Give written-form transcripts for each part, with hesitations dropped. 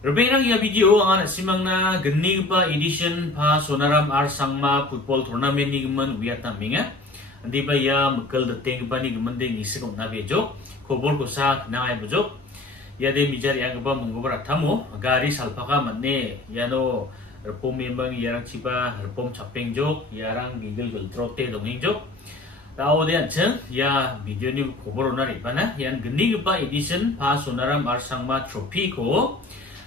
Rebeng ya video ang simang na genig pa edition pa Sonaram Ar Sangma football tournament ni gemen Vietnam minga. Andi ba ya mekal deteng pa ni gemen ding isikong na bejo. Kobor ko sa nangai bojok. Ya de mijar yang ba menggobar atamo gari salpaka manne yano repom memang yarang cipa repom capeng jok yarang gigel gel trote dongeng jok. Tao de anceng ya video ni kobor na ripana yang genig pa edition pa Sonaram Ar Sangma trophy ko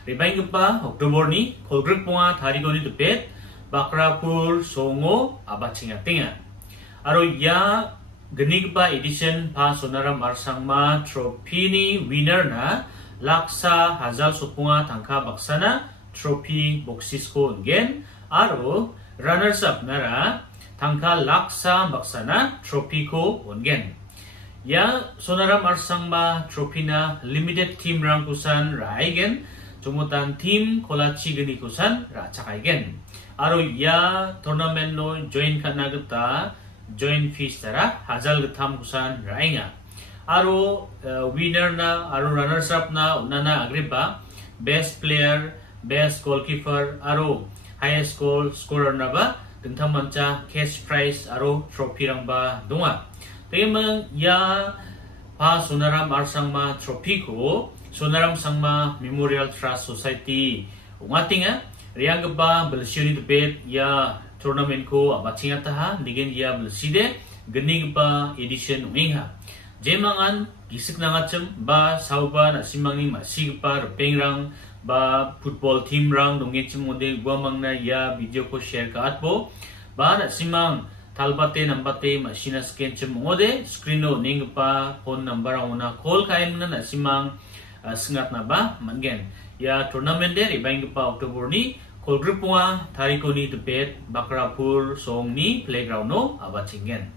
Ribaingpa Oktober ni kolgrip punga tarigo ni depet Bakrapur Songo Abachingatinga aro ya genigpa edition pa Sonaram Ar Sangma trophy ni winner na laksa hazal sopunga tangka baksana trophy boxis ko gen aro runners up nara tangka laksa baksana trophy ko ongen ya Sonaram Ar Sangma trophy na limited team rangkusan raigen Jumutan tim kolachi geni kusan rachakaigen. Aro ya tournament no join kana geta join fees tara hazal getam kusan rainga. Aro winner na aro runners up na unana agriba best player, best goalkeeper, aro highest goal scorer na ba gentam manca cash prize aro trophy rang ba dunga. Temang ya pa Sonaram Ar Sangma trophy ko Sonaram Sangma Memorial Trust Society ungatinga riang ba belsiuni debet ya tournament ko abachinga taha nigen ya belside gening ba edition ungha jemangan gisik nangacem ba sauba na simangi masig pa pengrang ba football team rang dongecim mode guamangna ya video ko share ka atbo ba na simang talbate nambate masina scan cem mode screen no ning pa phone number una call kaim na simang sengat na ba manggen ya tournament de ribaing pa Oktober ni kolgrupunga tariko ni tepet Bakrapur song ni playground no abachingen